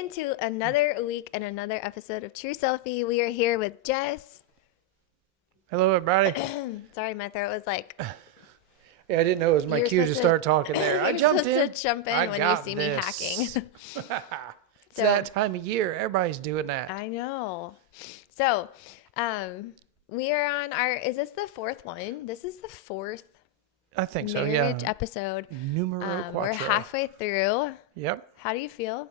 into another week and another episode of True Selfie. We are here with Jess. Hello, everybody. Sorry, my throat was like... Yeah, I didn't know it was my cue to start talking there. I jumped in. You're supposed to jump in when you see me hacking. It's that time of year. Everybody's doing that. I know. So, we are on our... Is this the fourth one? This is the fourth... I think so, marriage episode. Numero quattro. We're halfway through. Yep. How do you feel?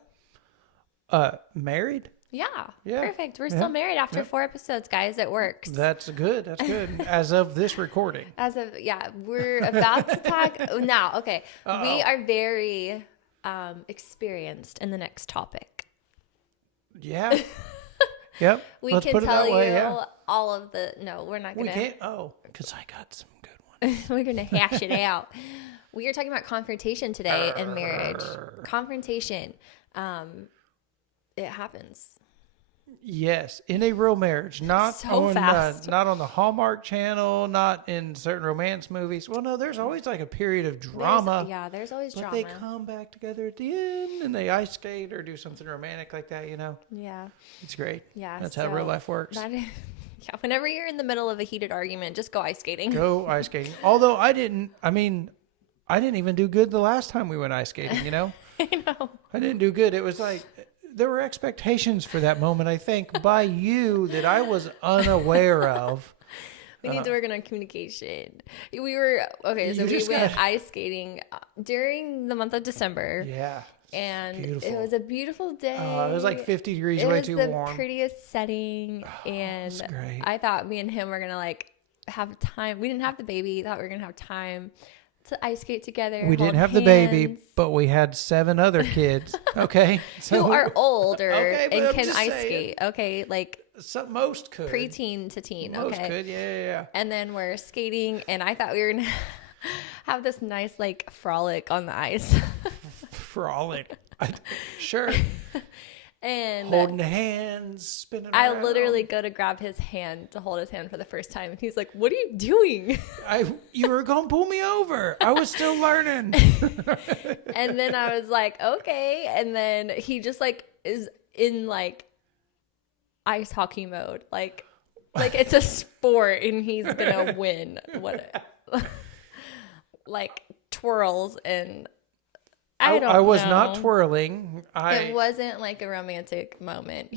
Married? Yeah. Yeah. Perfect. We're still married after 4 episodes, guys. It works. That's good. That's good. As of this recording. We're about to talk now. Okay. Uh-oh. We are very experienced in the next topic. Yeah. Yep. We Let's can put it tell that you way, yeah. all of the... No, we're not going to... We can't? Oh, because I got some good ones. We're going to hash it out. We are talking about confrontation today in marriage. Confrontation. It happens. Yes, in a real marriage, not So on fast. not on the Hallmark Channel, not in certain romance movies. Well, no, there's always like a period of drama. There's always but drama. they come back together at the end and they ice skate or do something romantic like that. You know. Yeah. It's great. Yeah. That's how real life works. Whenever you're in the middle of a heated argument, just go ice skating. Go ice skating. Although I didn't even do good the last time we went ice skating. You know. I know. I didn't do good. It was like. There were expectations for that moment, I think, by you that I was unaware of. We need to work on our communication. We went ice skating during the month of December. Yeah. And beautiful. it was a beautiful day. It was like 50 degrees, way too warm. It was the prettiest setting. And that's great. I thought me and him were going to have time. We didn't have the baby. Thought we were going to have time to ice skate together. We didn't have the baby, but we had 7 other kids. Okay. So, who are older and can ice saying. skate. Okay. Most could. Preteen to teen. Most okay. could. Yeah. And then we're skating, and I thought we were going to have this nice, frolic on the ice. Frolic. Sure. And holding hands, spinning I around. literally go to grab his hand to hold his hand for the first time, and he's like, "What are you doing?" You were gonna pull me over. I was still learning. And then I was like, "Okay." And then he just is in ice hockey mode, like it's a sport, and he's gonna win. Twirls and. I was not twirling. It wasn't like a romantic moment.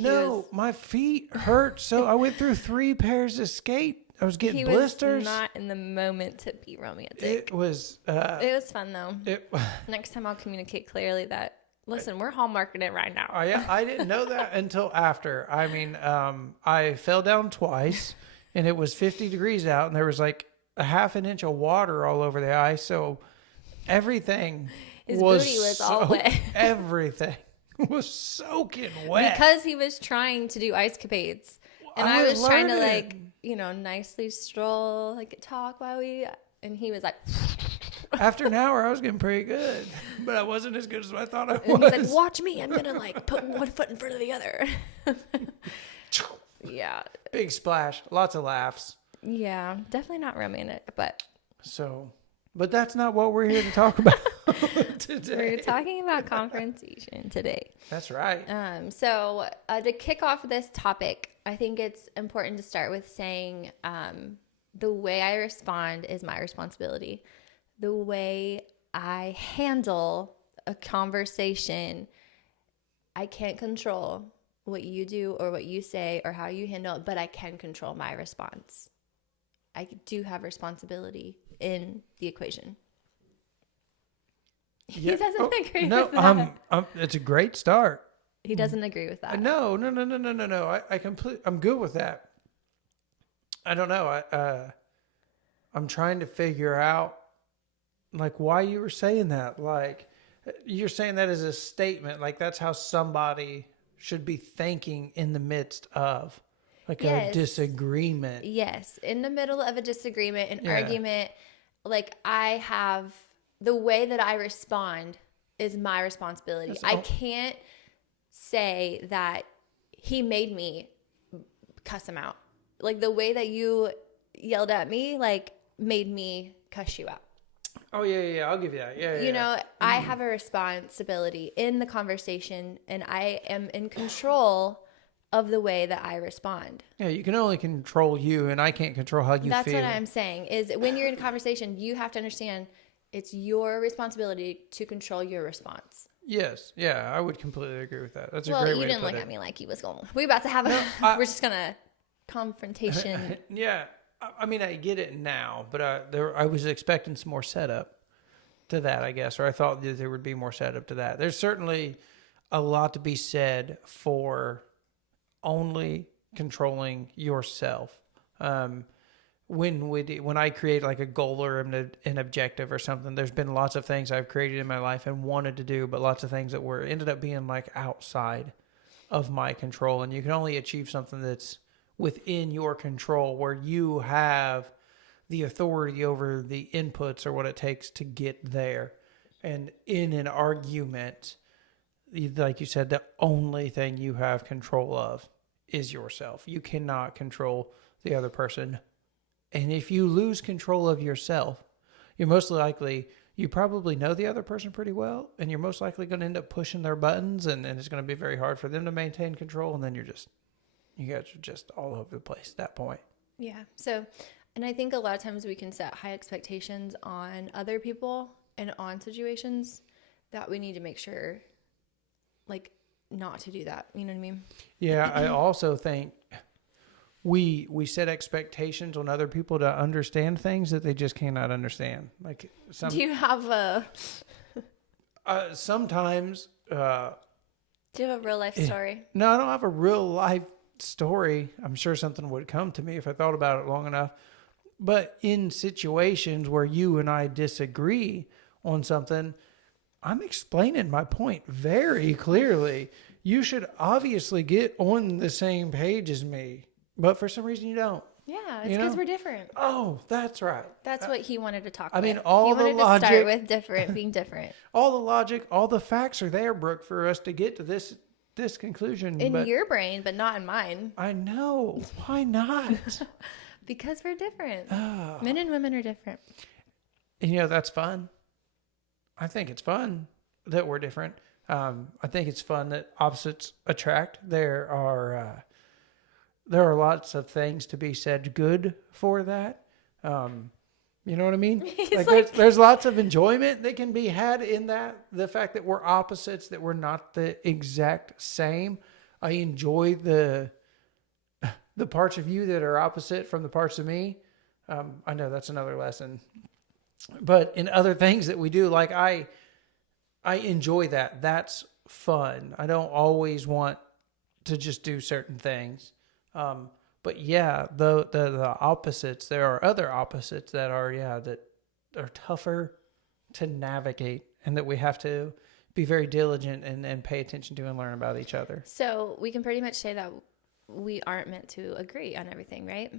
My feet hurt, so I went through 3 pairs of skate. I was getting blisters. He was not in the moment to be romantic. It was fun though. Next time I'll communicate clearly that, listen, we're hallmarking it right now. I didn't know that until after. I mean, I fell down twice, and it was 50 degrees out, and there was like a half an inch of water all over the ice, so everything... His booty was all wet. Everything was soaking wet. Because he was trying to do ice capades. And I was trying to nicely stroll, talk while and he was like... After an hour, I was getting pretty good. But I wasn't as good as I thought I was. And he's like, watch me. I'm going to put one foot in front of the other. Yeah. Big splash. Lots of laughs. Yeah. Definitely not romantic, but... But that's not what we're here to talk about today. We're talking about confrontation today. That's right. So to kick off this topic, I think it's important to start with saying the way I respond is my responsibility. The way I handle a conversation, I can't control what you do or what you say or how you handle it, but I can control my response. I do have responsibility in the equation. Yeah. He doesn't agree with that. It's a great start. He doesn't agree with that. No. I'm good with that. I don't know. I'm trying to figure out why you were saying that. You're saying that as a statement, that's how somebody should be thinking in the midst of a disagreement. Yes. In the middle of a disagreement, an argument, I have the way that I respond is my responsibility. I can't say that he made me cuss him out. The way that you yelled at me, made me cuss you out. Oh, yeah. I'll give you that. Yeah. You know, I have a responsibility in the conversation, and I am in control of the way that I respond. Yeah, you can only control you, and I can't control how you That's feel. what I'm saying is when you're in a conversation, you have to understand it's your responsibility to control your response. Yes. Yeah, I would completely agree with that. That's a Well, great you way to didn't put look it. at me like he was going, we about to have a, we're just going to confrontation. Yeah. I mean, I get it now, but I was expecting some more setup to that, I guess, or I thought that there would be more setup to that. There's certainly a lot to be said for only controlling yourself. When I create like a goal or an objective or something, there's been lots of things I've created in my life and wanted to do, but lots of things that ended up being like outside of my control. And you can only achieve something that's within your control, where you have the authority over the inputs or what it takes to get there. And in an argument, like you said, the only thing you have control of is yourself. You cannot control the other person. And if you lose control of yourself, you probably know the other person pretty well, and you're most likely going to end up pushing their buttons, and it's going to be very hard for them to maintain control. And then you guys are just all over the place at that point. Yeah. So, and I think a lot of times we can set high expectations on other people and on situations that we need to make sure, like, not to do that. You know what I mean? Yeah, I also think we set expectations on other people to understand things that they just cannot understand. Like do you have a sometimes do you have a real life story? No, I don't have a real life story. I'm sure something would come to me if I thought about it long enough. But in situations where you and I disagree on something, I'm explaining my point very clearly. You should obviously get on the same page as me, but for some reason you don't. Yeah, it's because we're different. Oh, that's right. That's what he wanted to talk I about. mean, all the he wanted logic, to start with different, being different. all the logic, all the facts are there, Brooke, for us to get to this conclusion. In your brain, but not in mine. I know. Why not? Because we're different. Men and women are different. And that's fun. I think it's fun that we're different. I think it's fun that opposites attract. There are lots of things to be said good for that. You know what I mean? There's lots of enjoyment that can be had in that. The fact that we're opposites, that we're not the exact same. I enjoy the parts of you that are opposite from the parts of me. I know that's another lesson. But in other things that we do, like I enjoy that. That's fun. I don't always want to just do certain things. But yeah, the opposites, there are other opposites that are tougher to navigate, and that we have to be very diligent and pay attention to and learn about each other. So we can pretty much say that we aren't meant to agree on everything, right?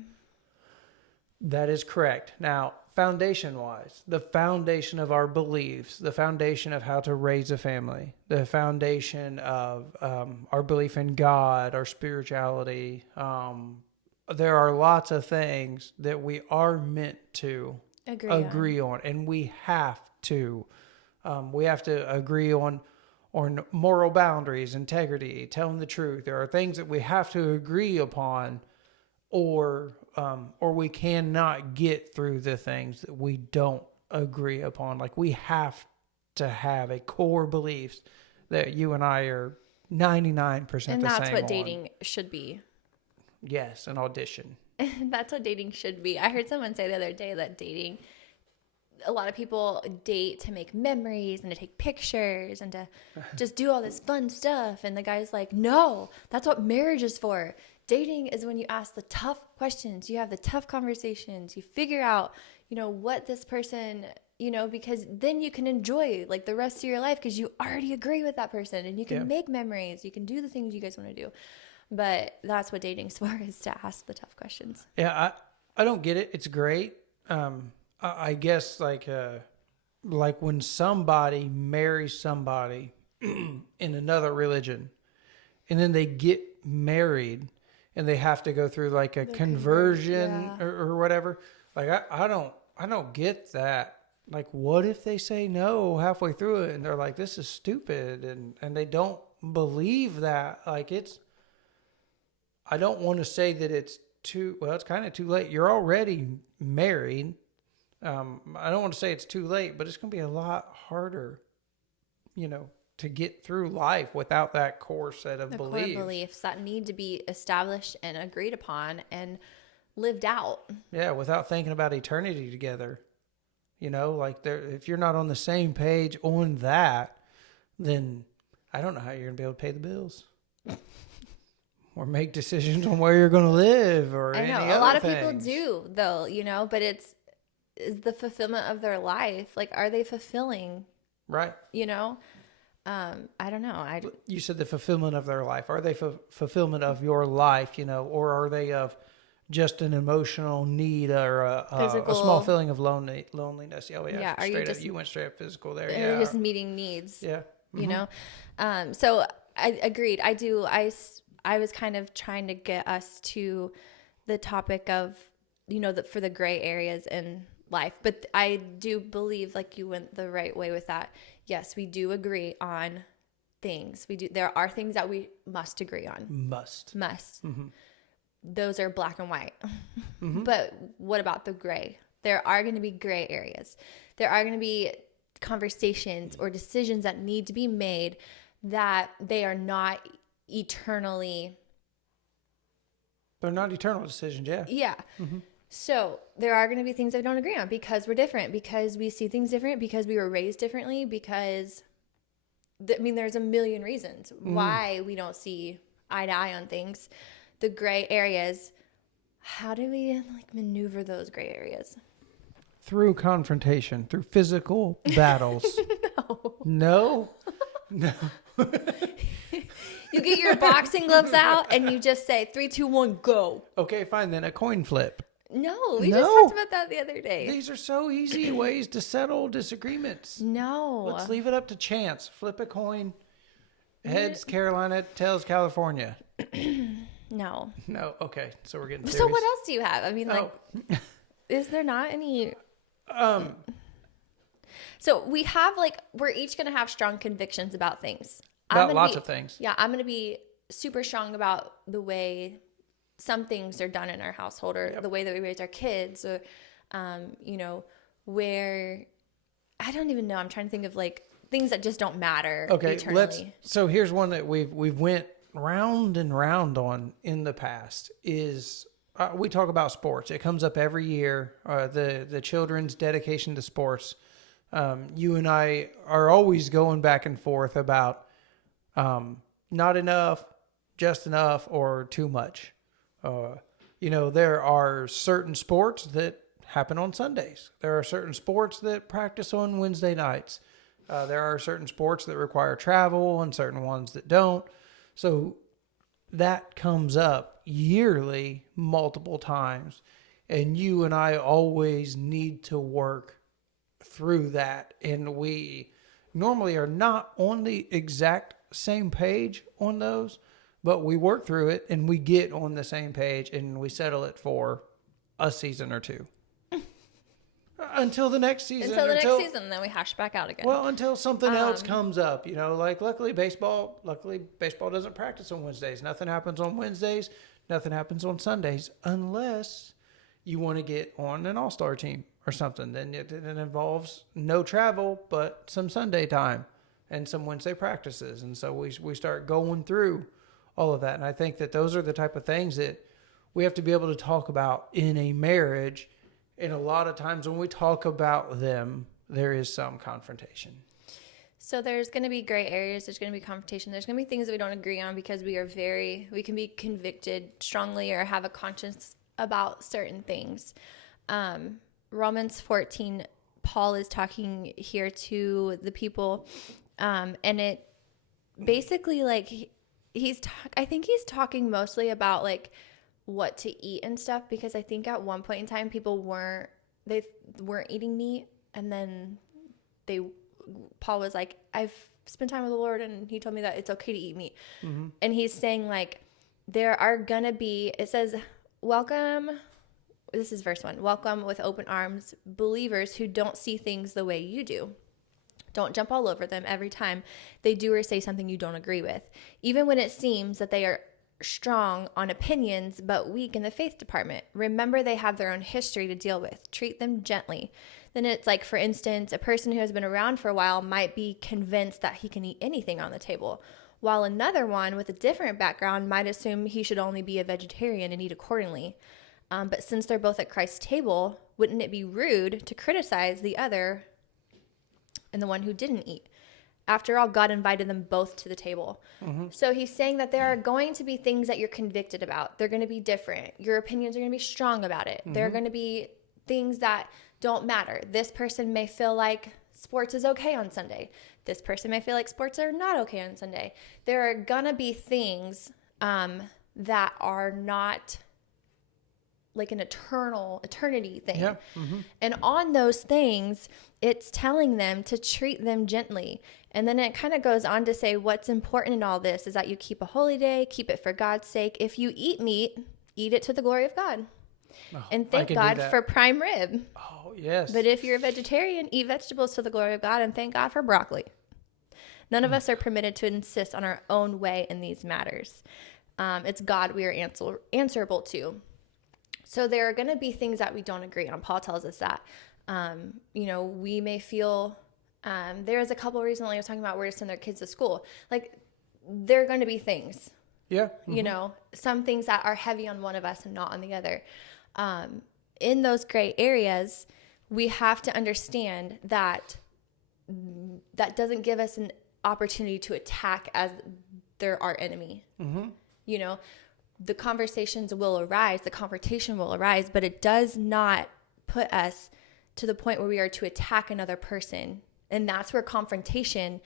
That is correct. Now, foundation-wise, the foundation of our beliefs, the foundation of how to raise a family, the foundation of our belief in God, our spirituality, there are lots of things that we are meant to agree on, and we have to. We have to agree on moral boundaries, integrity, telling the truth. There are things that we have to agree upon, or we cannot get through the things that we don't agree upon. Like, we have to have a core beliefs that you and I are 99% the same on. And that's what dating should be. Yes, an audition. That's what dating should be. I heard someone say the other day that dating, a lot of people date to make memories and to take pictures and to just do all this fun stuff. And the guy's like, no, that's what marriage is for. Dating is when you ask the tough questions, you have the tough conversations, you figure out, what this person, because then you can enjoy like the rest of your life because you already agree with that person, and you can make memories, you can do the things you guys want to do. But that's what dating's for, is to ask the tough questions. Yeah, I don't get it. It's great. I guess like when somebody marries somebody in another religion, and then they get married, and they have to go through like a conversion or whatever. Like I don't get that. like, what if they say no halfway through it and they're like, this is stupid, and they don't believe that? Like, I don't want to say that it's it's kind of too late. You're already married. I don't want to say it's too late, but it's going to be a lot harder, to get through life without that core set of beliefs. Core beliefs that need to be established and agreed upon and lived out. Yeah, without thinking about eternity together. Like if you're not on the same page on that, then I don't know how you're going to be able to pay the bills. Or make decisions on where you're going to live or I know any a lot of things. people do though, but is the fulfillment of their life. Like, are they fulfilling? Right. I don't know. You said the fulfillment of their life. Are they fulfillment of your life, or are they of just an emotional need or a small feeling of loneliness? Oh, yeah. Are you went straight up physical there. You're just meeting needs. Yeah. Mm-hmm. So I agreed. I was kind of trying to get us to the topic of, for the gray areas in life. But I do believe like you went the right way with that. Yes, we do agree on things. There are things that we must agree on. Must. Mm-hmm. Those are black and white. Mm-hmm. But what about the gray? There are going to be gray areas. There are going to be conversations or decisions that need to be made that they are not eternally. They're not eternal decisions, yeah. Yeah. Mm-hmm. So there are going to be things that we don't agree on because we're different, because we see things different, because we were raised differently, because, there's a million reasons why we don't see eye to eye on things. The gray areas, how do we maneuver those gray areas? Through confrontation, through physical battles. No? You get your boxing gloves out and you just say 3, 2, 1, go. Okay, fine then. A coin flip. No, we just talked about that the other day. These are so easy ways to settle disagreements. No. Let's leave it up to chance. Flip a coin. Heads Carolina, tails California. No. Okay. So we're getting serious. So what else do you have? Is there not any... So we have we're each going to have strong convictions about things. About lots of things. Yeah, I'm going to be super strong about the way some things are done in our household, or the way that we raise our kids, or, where, I don't even know. I'm trying to think of things that just don't matter eternally. So here's one that we've went round and round on in the past is we talk about sports. It comes up every year, the children's dedication to sports. You and I are always going back and forth about not enough, just enough, or too much. There are certain sports that happen on Sundays. There are certain sports that practice on Wednesday nights. There are certain sports that require travel and certain ones that don't. So that comes up yearly, multiple times. And you and I always need to work through that. And we normally are not on the exact same page on those, but we work through it and we get on the same page and we settle it for a season or two. Until the next season. Next season, then we hash back out again. Well, until something else comes up, luckily baseball doesn't practice on Wednesdays. Nothing happens on Wednesdays. Nothing happens on Sundays unless you want to get on an all-star team or something. Then it involves no travel, but some Sunday time and some Wednesday practices. And so we start going through all of that. And I think that those are the type of things that we have to be able to talk about in a marriage. And a lot of times when we talk about them, there is some confrontation. So there's going to be gray areas. There's going to be confrontation. There's going to be things that we don't agree on because we can be convicted strongly or have a conscience about certain things. Romans 14, Paul is talking here to the people. And it basically I think he's talking mostly about what to eat and stuff, because I think at one point in time people weren't eating meat, and then Paul was like, I've spent time with the Lord and he told me that it's okay to eat meat. Mm-hmm. And he's saying there are gonna be, it says, welcome this is verse 1. Welcome with open arms believers who don't see things the way you do. Don't jump all over them every time they do or say something you don't agree with, even when it seems that they are strong on opinions but weak in the faith department. Remember, they have their own history to deal with. Treat them gently. Then it's like, for instance, a person who has been around for a while might be convinced that he can eat anything on the table, while another one with a different background might assume he should only be a vegetarian and eat accordingly. But since they're both at Christ's table, wouldn't it be rude to criticize the other and the one who didn't eat? After all, God invited them both to the table. Mm-hmm. So he's saying that there are going to be things that you're convicted about. They're going to be different. Your opinions are going to be strong about it. Mm-hmm. There are going to be things that don't matter. This person may feel like sports is okay on Sunday. This person may feel like sports are not okay on Sunday. There are going to be things that are not like an eternity thing. Yeah. Mm-hmm. And on those things, it's telling them to treat them gently. And then it kind of goes on to say what's important in all this is that you keep a holy day, keep it for God's sake. If you eat meat, eat it to the glory of God. Oh, and thank God for prime rib. Oh, yes. But if you're a vegetarian, eat vegetables to the glory of God, and thank God for broccoli. None of us are permitted to insist on our own way in these matters. It's God we are answerable to. So there are going to be things that we don't agree on. Paul tells us that. We may feel, there was a couple recently I was talking about where to send their kids to school. Like, there are going to be things. Yeah. Mm-hmm. Some things that are heavy on one of us and not on the other. In those gray areas, we have to understand that doesn't give us an opportunity to attack as they're our enemy. Mm-hmm. The conversations will arise, the confrontation will arise, but it does not put us to the point where we are to attack another person. And that's where confrontation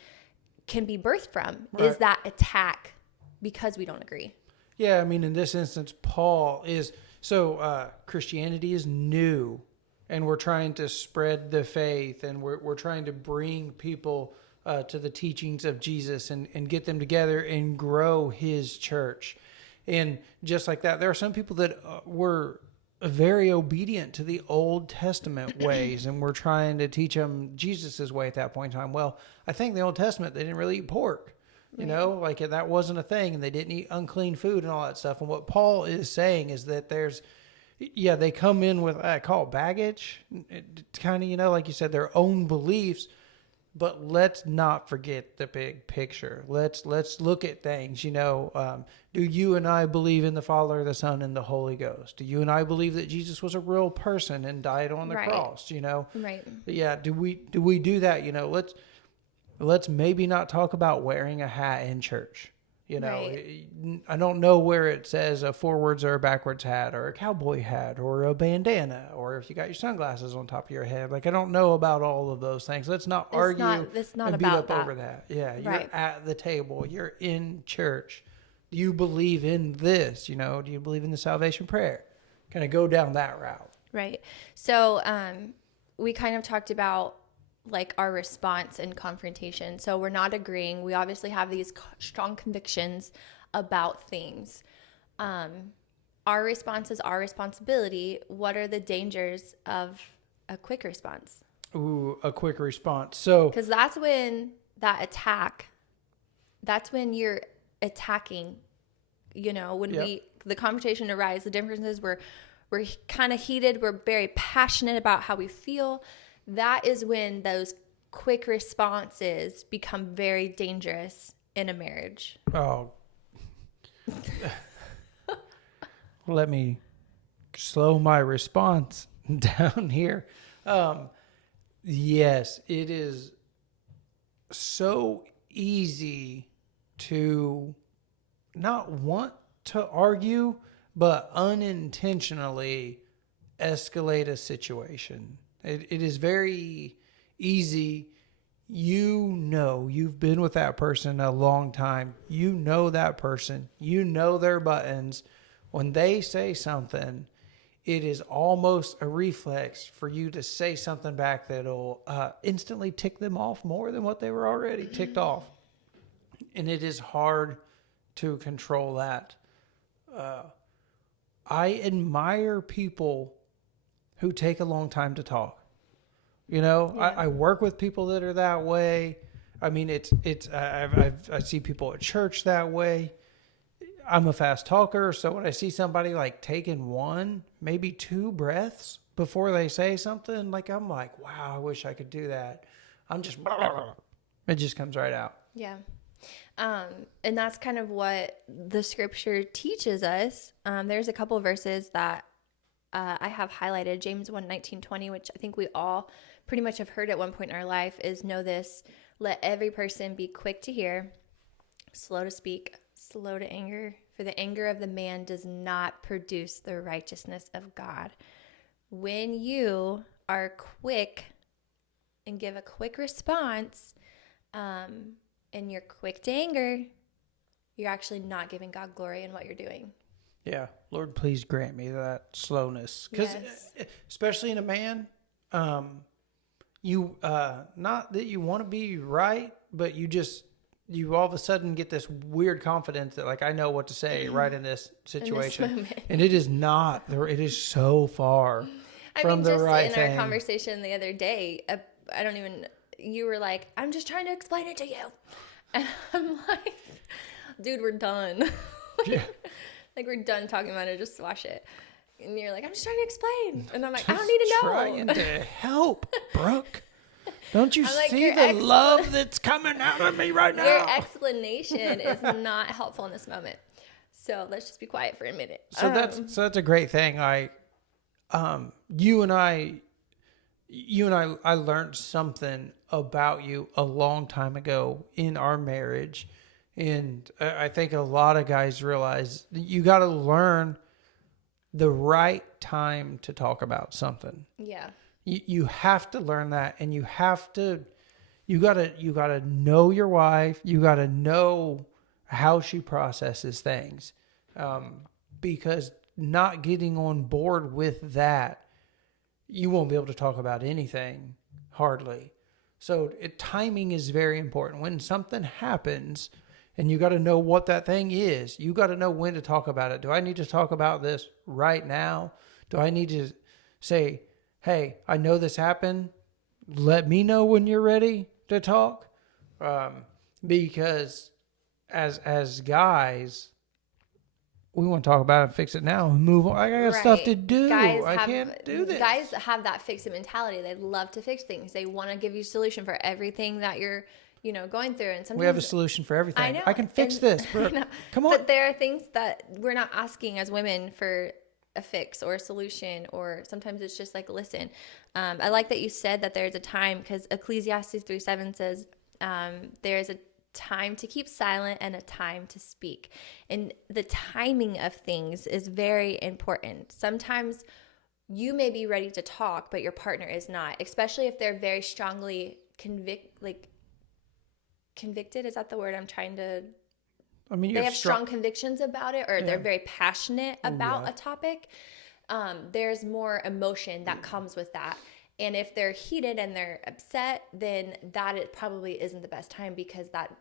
can be birthed from, right. Is that attack because we don't agree. Yeah, I mean, in this instance, Paul is, Christianity is new, and we're trying to spread the faith, and we're trying to bring people to the teachings of Jesus and get them together and grow his church. And just like that, there are some people that were very obedient to the Old Testament ways, and we're trying to teach them Jesus' way at that point in time. Well, I think the Old Testament, they didn't really eat pork, like that wasn't a thing, and they didn't eat unclean food and all that stuff. And what Paul is saying is that they come in with, I call it baggage, kind of, like you said, their own beliefs. But let's not forget the big picture. Let's look at things. Do you and I believe in the Father, the Son, and the Holy Ghost? Do you and I believe that Jesus was a real person and died on the cross? Right. But yeah. Do we do that? Let's maybe not talk about wearing a hat in church. Right. I don't know where it says a forwards or a backwards hat or a cowboy hat or a bandana or if you got your sunglasses on top of your head. Like, I don't know about all of those things. Let's not argue it's not and beat about up that. over that. Yeah, you're right. at the table. You're in church. Do you believe in this? Do you believe in the salvation prayer? Kind of go down that route. Right. So we kind of talked about like our response in confrontation. So we're not agreeing. We obviously have these strong convictions about things. Our response is our responsibility. What are the dangers of a quick response? Ooh, a quick response. So, because that's when that's when you're attacking, when the confrontation arises, the differences we're kind of heated. We're very passionate about how we feel. That is when those quick responses become very dangerous in a marriage. Oh. Let me slow my response down here. Yes, it is so easy to not want to argue, but unintentionally escalate a situation. It is very easy. You've been with that person a long time. You know that person. You know their buttons. When they say something, it is almost a reflex for you to say something back that'll instantly tick them off more than what they were already ticked off. And it is hard to control that. I admire people who take a long time to talk. You know, Yeah. I work with people that are that way. I mean, I see people at church that way. I'm a fast talker, so when I see somebody like taking one, maybe two breaths before they say something, like I'm like, wow, I wish I could do that. I'm just, it just comes right out. Yeah. And that's kind of what the scripture teaches us. There's a couple verses that I have highlighted. James 1:19-20, which I think we all pretty much have heard at one point in our life, is know this: let every person be quick to hear, slow to speak, slow to anger, for the anger of the man does not produce the righteousness of God. When you are quick and give a quick response, and you're quick to anger, you're actually not giving God glory in what you're doing. Yeah. Lord, please grant me that slowness. Because Yes. especially in a man, not that you want to be right, but you all of a sudden get this weird confidence that like, I know what to say right in this situation. In this moment. And it is not, it is so far from the right thing. In our conversation the other day, you were like, I'm just trying to explain it to you. And I'm like, dude, we're done. Yeah. Like, we're done talking about it. Just watch it. And you're like, I'm just trying to explain. And I'm like, I don't need to know. Trying to help, Brooke. Don't you like, see the love that's coming out of me right now? Your explanation is not helpful in this moment. So let's just be quiet for a minute. So that's a great thing. You and I learned something about you a long time ago in our marriage. And I think a lot of guys realize that you got to learn the right time to talk about something. Yeah. You have to learn that, and you gotta know your wife. You gotta know how she processes things, because not getting on board with that, you won't be able to talk about anything hardly. So timing is very important. When something happens, and you got to know what that thing is, you got to know when to talk about it. Do I need to talk about this right now? Do I need to say, hey, I know this happened. Let me know when you're ready to talk. Because as guys, we want to talk about it and fix it now and move on. I got stuff to do. I can't do this. Guys have that fix-it mentality. They love to fix things. They want to give you a solution for everything that you're going through. And sometimes we have a solution for everything. I know. I can fix this. Come on. But there are things that we're not asking as women for a fix or a solution, or sometimes it's just like, listen. I like that you said that there's a time, because Ecclesiastes 3:7 says there's a time to keep silent and a time to speak. And the timing of things is very important. Sometimes you may be ready to talk, but your partner is not, especially if they're very strongly convicted. Is that the word I'm trying to... I mean, they have strong convictions about it, or they're very passionate about a topic. There's more emotion that comes with that. And if they're heated and they're upset, then it probably isn't the best time, because that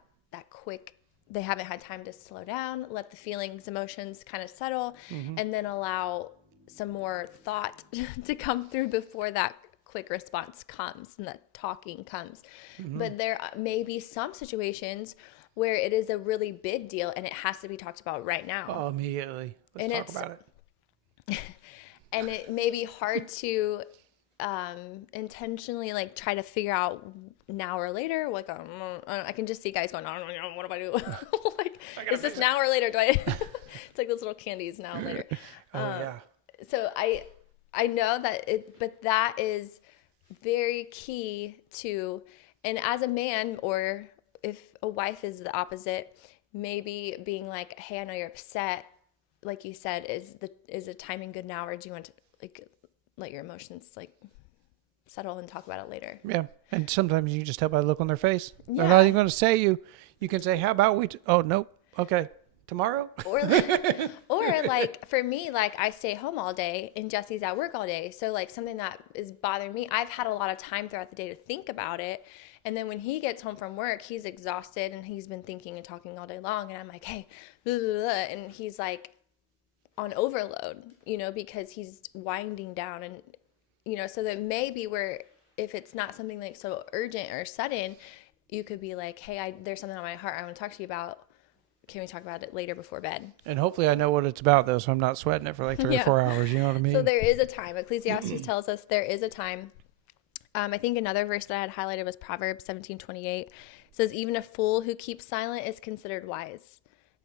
quick, they haven't had time to slow down, let the feelings, emotions kind of settle, and then allow some more thought to come through before that quick response comes and that talking comes. But there may be some situations where it is a really big deal and it has to be talked about right now. Oh, immediately. Let's talk about it. And it may be hard to intentionally try to figure out now or later. I can just see guys going, I don't know, what do I do? Is this now or later? Do I? It's like those little candies, now and later. So I know that but that is very key to, and as a man, or if a wife is the opposite, maybe being like, hey, I know you're upset. Like you said, is the timing good now, or do you want to let your emotions settle and talk about it later? Yeah. And sometimes you just tell by the look on their face. Yeah. They're not even going to say you can say, how about we, oh, nope. Okay. Tomorrow? Or for me, I stay home all day and Jesse's at work all day. So something that is bothering me, I've had a lot of time throughout the day to think about it. And then when he gets home from work, he's exhausted and he's been thinking and talking all day long. And I'm like, hey, blah, blah, blah. And he's on overload, because he's winding down. And so that maybe where if it's not something like so urgent or sudden, you could be like, hey, there's something on my heart I want to talk to you about. Can we talk about it later before bed? And hopefully I know what it's about, though, so I'm not sweating it for like 3 or 4 hours. You know what I mean? So there is a time. Ecclesiastes tells us there is a time. I think another verse that I had highlighted was Proverbs 17:28. It says, even a fool who keeps silent is considered wise.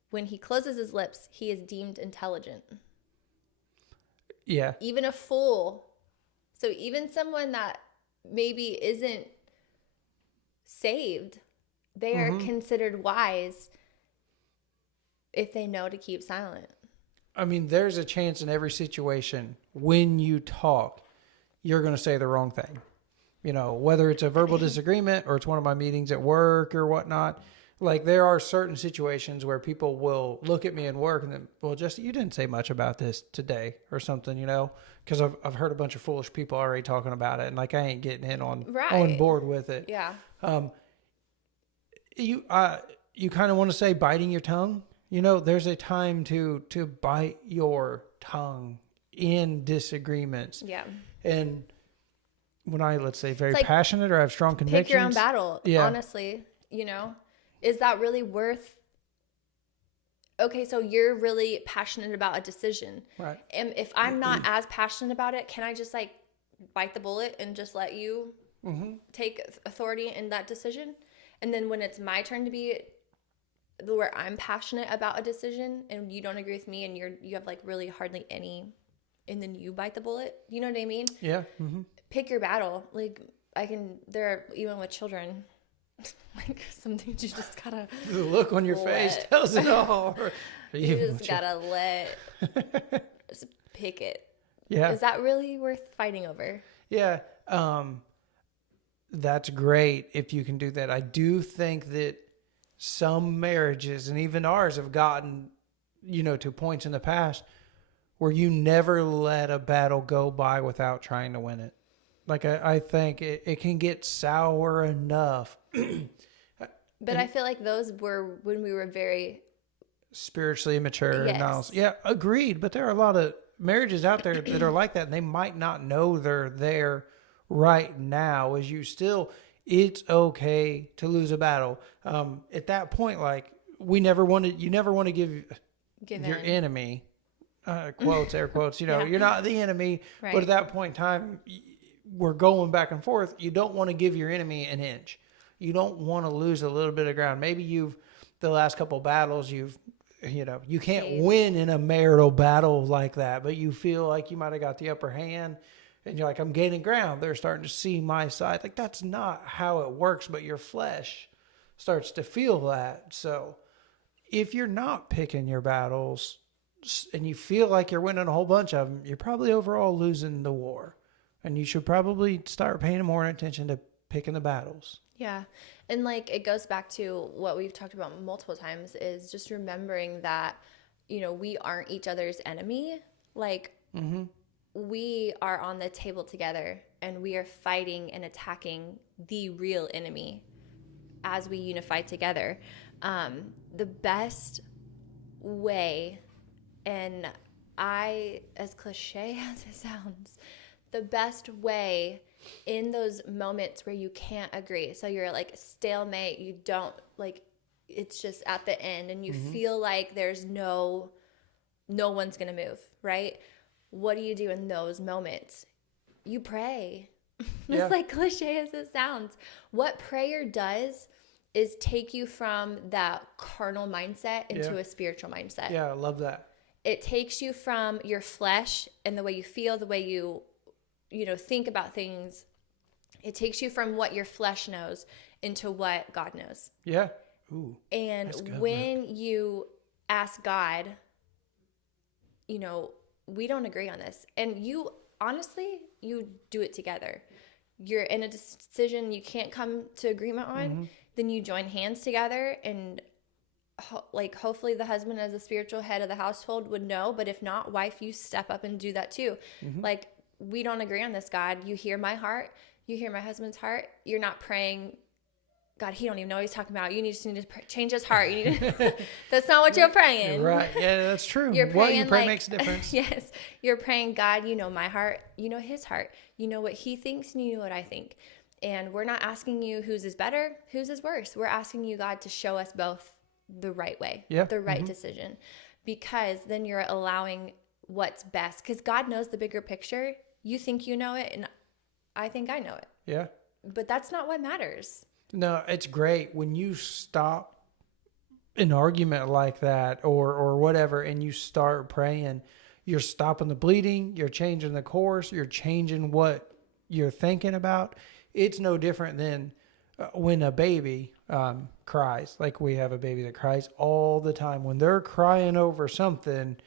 When he closes his lips, he is deemed intelligent. Yeah. Even a fool. So even someone that maybe isn't saved, they are considered wise if they know to keep silent. I mean, there's a chance in every situation when you talk, you're going to say the wrong thing. Whether it's a verbal disagreement or it's one of my meetings at work or whatnot. Like, there are certain situations where people will look at me in work and then, well, Jesse, you didn't say much about this today or something, because I've heard a bunch of foolish people already talking about it, and like I ain't getting in on board with it. Yeah. You kind of want to say biting your tongue. There's a time to bite your tongue in disagreements. Yeah. And when I, let's say, very passionate or have strong convictions. Pick your own battle, honestly, Is that really worth... Okay, so you're really passionate about a decision. Right. And if I'm not as passionate about it, can I just bite the bullet and just let you take authority in that decision? And then when it's my turn to be where I'm passionate about a decision and you don't agree with me and you have really hardly any, and then you bite the bullet, you know what I mean? Yeah. Pick your battle. Even with children, some things you just gotta... The look on your face tells it all. You just gotta just pick it. Yeah. Is that really worth fighting over? Yeah. That's great if you can do that. I do think that some marriages, and even ours, have gotten, to points in the past where you never let a battle go by without trying to win it. I think it can get sour enough. But I feel like those were when we were very spiritually immature. Yes. Yeah, agreed. But there are a lot of marriages out there that are like that, and they might not know they're there right now. It's okay to lose a battle. At that point, you never want to give your enemy, quotes, air quotes, you're not the enemy. Right. But at that point in time, we're going back and forth. You don't want to give your enemy an inch. You don't want to lose a little bit of ground. Maybe the last couple of battles, you can't win in a marital battle like that, but you feel like you might have got the upper hand and you're like, I'm gaining ground. They're starting to see my side. That's not how it works, but your flesh starts to feel that. So if you're not picking your battles and you feel like you're winning a whole bunch of them, you're probably overall losing the war. And you should probably start paying more attention to picking the battles. Yeah. And it goes back to what we've talked about multiple times is just remembering that, we aren't each other's enemy. We are on the table together and we are fighting and attacking the real enemy as we unify together. The best way, and as cliche as it sounds, the best way in those moments where you can't agree. So you're stalemate, you don't it's just at the end and you feel like there's no one's going to move, right? What do you do in those moments? You pray. Yeah. It's cliche as it sounds. What prayer does is take you from that carnal mindset into a spiritual mindset. Yeah, I love that. It takes you from your flesh and the way you feel, the way you think about things. It takes you from what your flesh knows into what God knows. Yeah. Ooh. And when you ask God, we don't agree on this. And you do it together. You're in a decision you can't come to agreement on, then you join hands together and hopefully the husband as the spiritual head of the household would know, but if not, wife, you step up and do that too. We don't agree on this, God. You hear my heart. You hear my husband's heart. You're not praying God, he don't even know what he's talking about. You just need to change his heart. You need to, that's not what you're praying. Right. Yeah, that's true. You're What praying you pray like, makes a difference. Yes. You're praying, God, you know my heart. You know his heart. You know what he thinks and you know what I think. And we're not asking you whose is better, whose is worse. We're asking you, God, to show us both the right way, the right decision. Because then you're allowing what's best. Because God knows the bigger picture. You think you know it, and I think I know it. Yeah. But that's not what matters. No, it's great when you stop an argument like that or whatever and you start praying. You're stopping the bleeding. You're changing the course. You're changing what you're thinking about. It's no different than when a baby cries. Like we have a baby that cries all the time. When they're crying over something,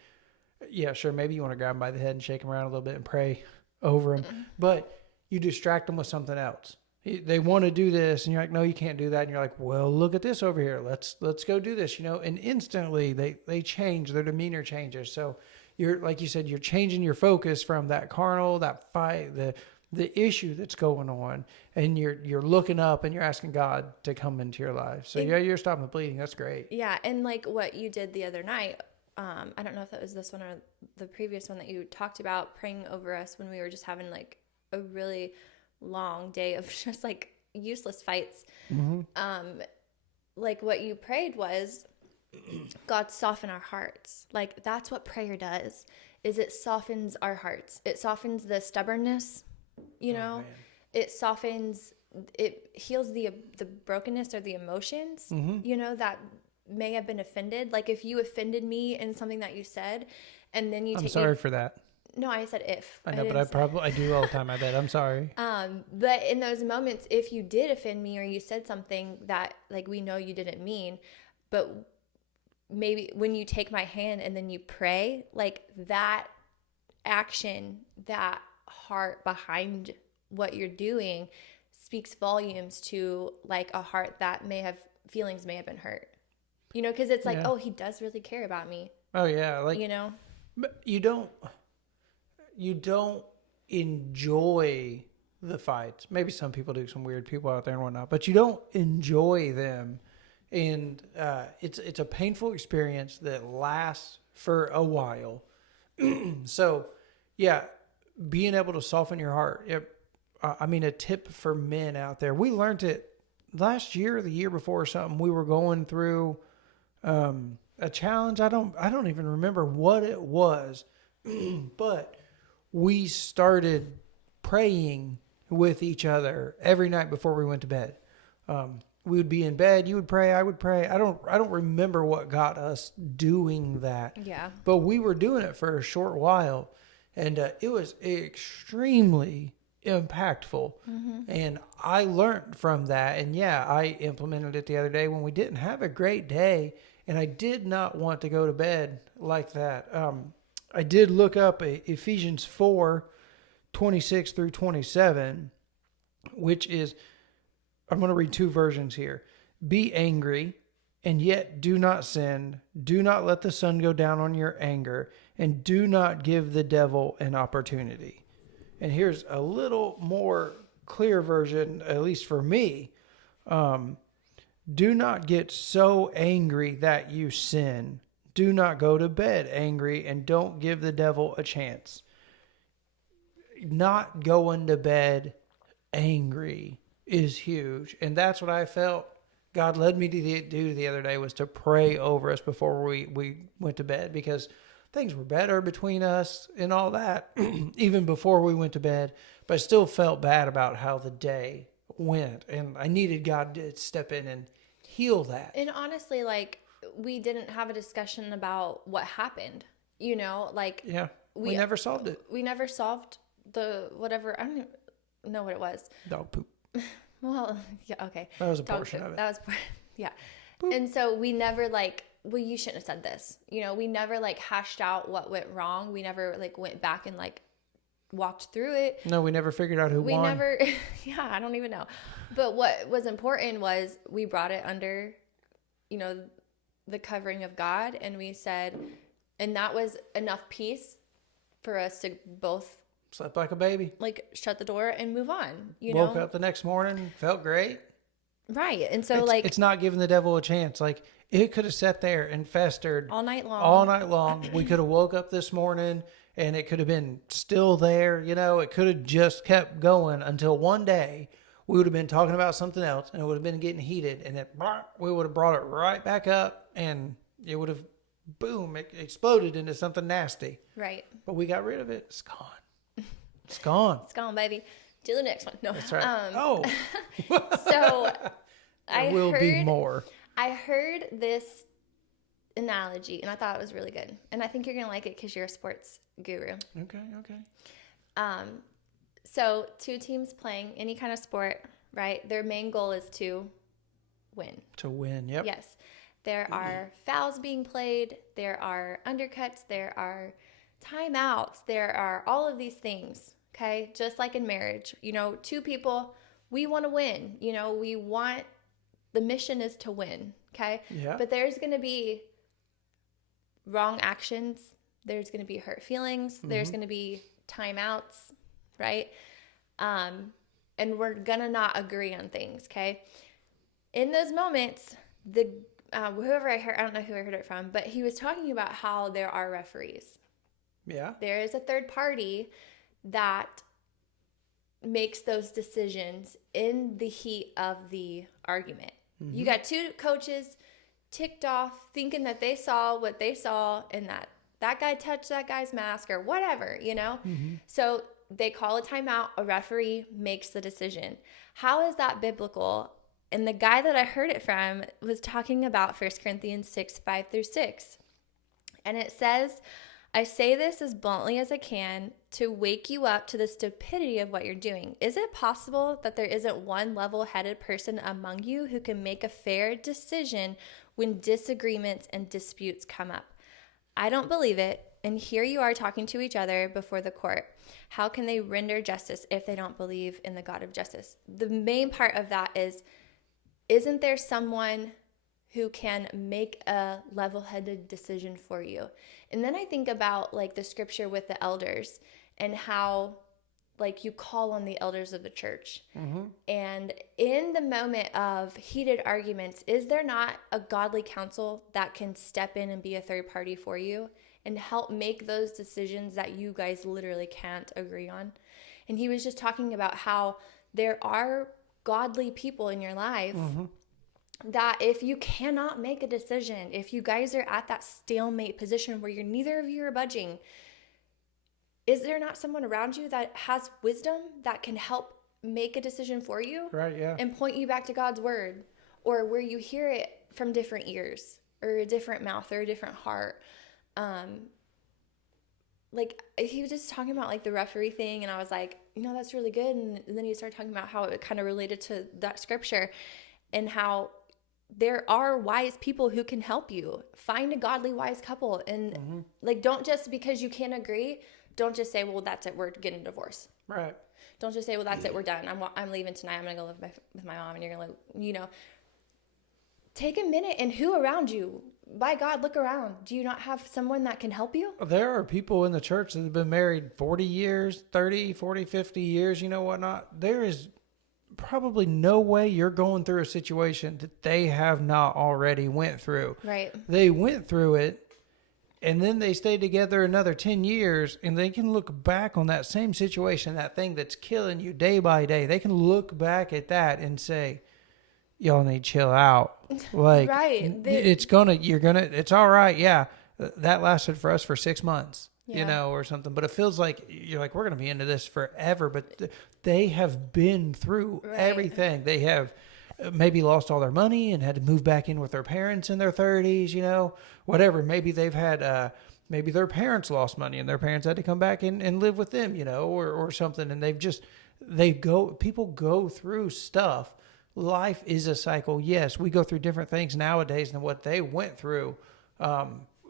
yeah, sure, maybe you want to grab them by the head and shake them around a little bit and pray over them. But you distract them with something else. They want to do this, and you're like, no, you can't do that. And you're like, well, look at this over here. Let's go do this, And instantly they change. Their demeanor changes. So you're, like you said, you're changing your focus from that carnal, that fight, the issue that's going on, and you're looking up and you're asking God to come into your life. So yeah, you're stopping the bleeding. That's great. Yeah, and like what you did the other night. I don't know if that was this one or the previous one that you talked about praying over us when we were just having like a really long day of just like useless fights. Like what you prayed was, God, soften our hearts. Like that's what prayer does, is it softens our hearts. It softens the stubbornness, it softens, it heals the brokenness or the emotions, that may have been offended. Like if you offended me in something that you said, and then you I'm sorry for that. No, I said if. I know, but I do all the time. I bet. I'm sorry. But in those moments, if you did offend me or you said something that like we know you didn't mean, but maybe when you take my hand and then you pray, like that action, that heart behind what you're doing speaks volumes to like a heart that feelings may have been hurt. Because it's like, oh, he does really care about me. Oh yeah, like but you don't enjoy the fights. Maybe some people do, some weird people out there and whatnot, but you don't enjoy them. And it's a painful experience that lasts for a while. So, yeah, being able to soften your heart. A tip for men out there. We learned it last year, the year before or something. We were going through a challenge. I don't even remember what it was, but we started praying with each other every night before we went to bed. We would be in bed. You would pray. I would pray. I don't remember what got us doing that. Yeah. But we were doing it for a short while, and it was extremely impactful. And I learned from that. And yeah, I implemented it the other day when we didn't have a great day, and I did not want to go to bed like that. I did look up Ephesians 4:26 through 27, which is, I'm going to read two versions here. Be angry, and yet do not sin. Do not let the sun go down on your anger, and do not give the devil an opportunity. And here's a little more clear version, at least for me. Do not get so angry that you sin. Do not go to bed angry, and don't give the devil a chance. Not going to bed angry is huge. And that's what I felt God led me to do the other day, was to pray over us before we went to bed, because things were better between us and all that, even before we went to bed. But I still felt bad about how the day went, and I needed God to step in and heal that. And honestly, like, we didn't have a discussion about what happened, we never solved it. We never solved the whatever. I don't even know what it was. Dog poop. Well, yeah, okay. That was a portion of it. That was, yeah. Poop. And so we never you shouldn't have said this. We never hashed out what went wrong. We never went back and walked through it. No, we never figured out who won. We never, yeah, I don't even know. But what was important was we brought it under, the covering of God, and we said, and that was enough peace for us to both slept like a baby, shut the door and move on. Woke up the next morning, felt great. Right. And so like It's not giving the devil a chance. Like it could have sat there and festered all night long. all night long. We could have woke up this morning and it could have been still there. You know, it could have just kept going until one day we would have been talking about something else and it would have been getting heated and we would have brought it right back up and it would have, boom, it exploded into something nasty. Right. But we got rid of it. It's gone. It's gone. It's gone, baby. Do the next one. No. That's right. So there will be more. I heard this analogy and I thought it was really good. And I think you're going to like it because you're a sports guru. Okay. So two teams playing any kind of sport, right? Their main goal is to win. To win, yep. Yes. There are fouls being played. There are undercuts. There are timeouts. There are all of these things, okay? Just like in marriage, you know, two people, we want to win. You know, the mission is to win, okay? Yeah. But there's going to be wrong actions. There's going to be hurt feelings. There's going to be timeouts, right? And we're going to not agree on things, okay? In those moments, whoever I heard, I don't know who I heard it from, but he was talking about how there are referees. Yeah. There is a third party that makes those decisions in the heat of the argument. Mm-hmm. You got two coaches ticked off thinking that they saw what they saw and that guy touched that guy's mask or whatever, you know? Mm-hmm. So they call a timeout. A referee makes the decision. How is that biblical? And the guy that I heard it from was talking about 1 Corinthians 6:5-6. And it says, I say this as bluntly as I can to wake you up to the stupidity of what you're doing. Is it possible that there isn't one level-headed person among you who can make a fair decision when disagreements and disputes come up? I don't believe it. And here you are talking to each other before the court. How can they render justice if they don't believe in the God of justice? The main part of that is, isn't there someone who can make a level-headed decision for you? And then I think about like the scripture with the elders and how like you call on the elders of the church. Mm-hmm. And in the moment of heated arguments, is there not a godly counsel that can step in and be a third party for you and help make those decisions that you guys literally can't agree on? And he was just talking about how there are godly people in your life mm-hmm. that if you cannot make a decision, if you guys are at that stalemate position where neither of you are budging, is there not someone around you that has wisdom that can help make a decision for you? Right, yeah. And point you back to God's word, or where you hear it from different ears or a different mouth or a different heart. Like he was just talking about like the referee thing, and I was like, you know, that's really good. And then he started talking about how it kind of related to that scripture and how there are wise people who can help you. Find a godly wise couple, and mm-hmm. like don't just because you can't agree, don't just say, well, that's it, we're getting a divorce. Right. Don't just say, well, that's it, we're done. I'm leaving tonight. I'm gonna go live with my mom, and you're gonna, you know, take a minute. And who around you? By God, look around. Do you not have someone that can help you? There are people in the church that have been married 40 years, 30, 40, 50 years, you know, whatnot. There is probably no way you're going through a situation that they have not already went through. Right. They went through it, and then they stayed together another 10 years, and they can look back on that same situation, that thing that's killing you day by day. They can look back at that and say, y'all need to chill out. Like, right. It's all right. Yeah. That lasted for us for 6 months, yeah. you know, or something. But it feels like you're like, we're going to be into this forever. But they have been through right. everything. They have maybe lost all their money and had to move back in with their parents in their 30s, you know, whatever. Maybe they've had, maybe their parents lost money and their parents had to come back and live with them, you know, or something. And people go through stuff. Life is a cycle. Yes, we go through different things nowadays than what they went through,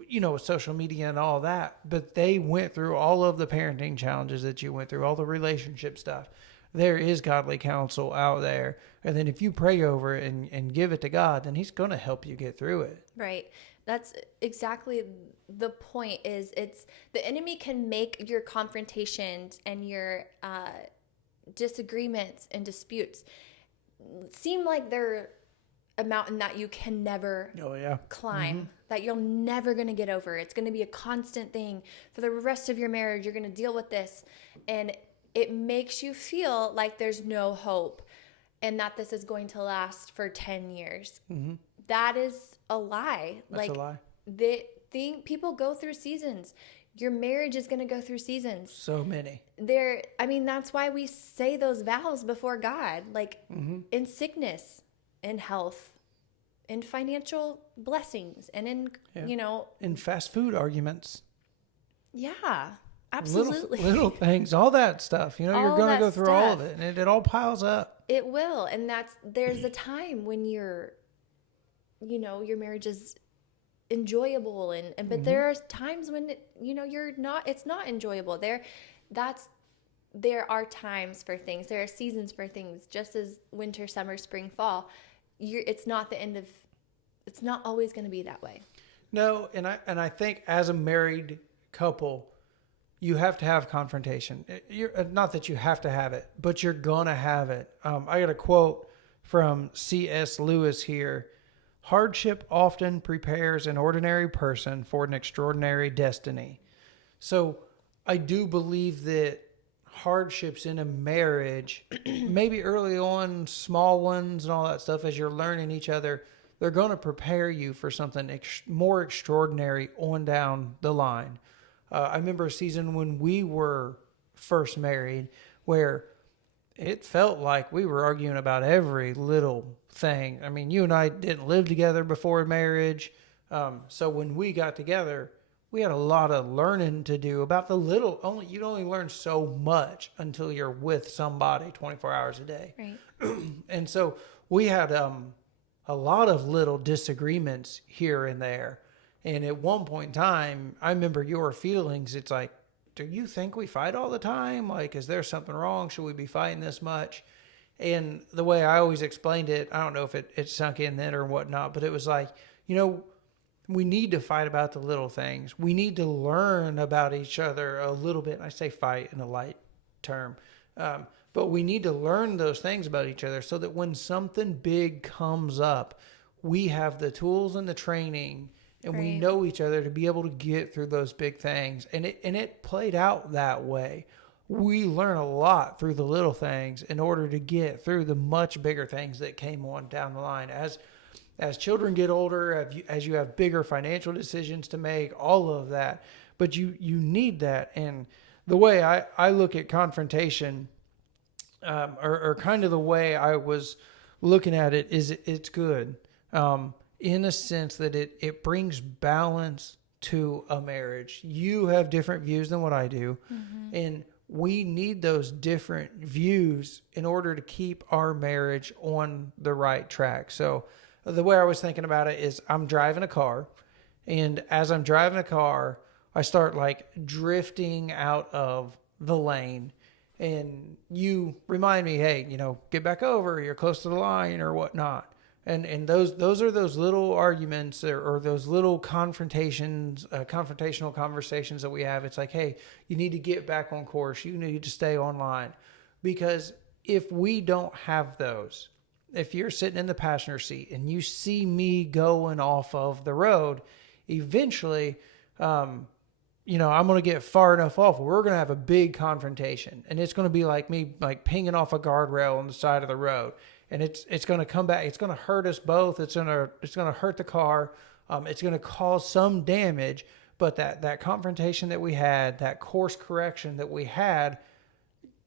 you know, with social media and all that. But they went through all of the parenting challenges that you went through, all the relationship stuff. There is godly counsel out there. And then if you pray over it and give it to God, then he's going to help you get through it. Right. That's exactly the point. Is it's the enemy can make your confrontations and your disagreements and disputes seem like they're a mountain that you can never climb, that you're never going to get over. It's going to be a constant thing for the rest of your marriage. You're going to deal with this. And it makes you feel like there's no hope and that this is going to last for 10 years. That is a lie. That's a lie. People go through seasons. Your marriage is going to go through seasons. So many. That's why we say those vows before God, like in sickness, in health, in financial blessings, and in, in fast food arguments. Yeah, absolutely. Little things, all that stuff. You're going to go through all of it, and it all piles up. It will. And there's a time when your marriage is enjoyable but there are times when it's not enjoyable. There are times for things, there are seasons for things, just as winter, summer, spring, fall. It's not always going to be that way. No, and I think as a married couple, you have to have confrontation. Not that you have to have it, but you're gonna have it. I got a quote from C.S. Lewis here. Hardship often prepares an ordinary person for an extraordinary destiny. So I do believe that hardships in a marriage, maybe early on, small ones and all that stuff, as you're learning each other, they're going to prepare you for something more extraordinary on down the line. I remember a season when we were first married where it felt like we were arguing about every little thing. I mean, you and I didn't live together before marriage. So when we got together, we had a lot of learning to do about the little. You only learn so much until you're with somebody 24 hours a day. Right. And so we had a lot of little disagreements here and there. And at one point in time, I remember your feelings. It's like, do you think we fight all the time? Like, is there something wrong? Should we be fighting this much? And the way I always explained it, I don't know if it sunk in then or whatnot, but it was like, we need to fight about the little things. We need to learn about each other a little bit. I say fight in a light term. But we need to learn those things about each other so that when something big comes up, we have the tools and the training and we know each other to be able to get through those big things. And it played out that way. We learn a lot through the little things in order to get through the much bigger things that came on down the line. As children get older, as you have bigger financial decisions to make, all of that. But you need that. And the way I look at confrontation, or kind of the way I was looking at it, is it's good. In a sense that it brings balance to a marriage. You have different views than what I do. And we need those different views in order to keep our marriage on the right track. So the way I was thinking about it is I'm driving a car, and as I'm driving a car, I start like drifting out of the lane, and you remind me, hey, get back over, you're close to the line or whatnot. And those are those little arguments or those little confrontations, confrontational conversations that we have. It's like, hey, you need to get back on course. You need to stay online. Because if we don't have those, if you're sitting in the passenger seat and you see me going off of the road, eventually, I'm going to get far enough off. We're going to have a big confrontation. And it's going to be like me, like pinging off a guardrail on the side of the road. And it's going to come back. It's going to hurt us both. It's going to hurt the car. It's going to cause some damage. But that confrontation that we had, that course correction that we had,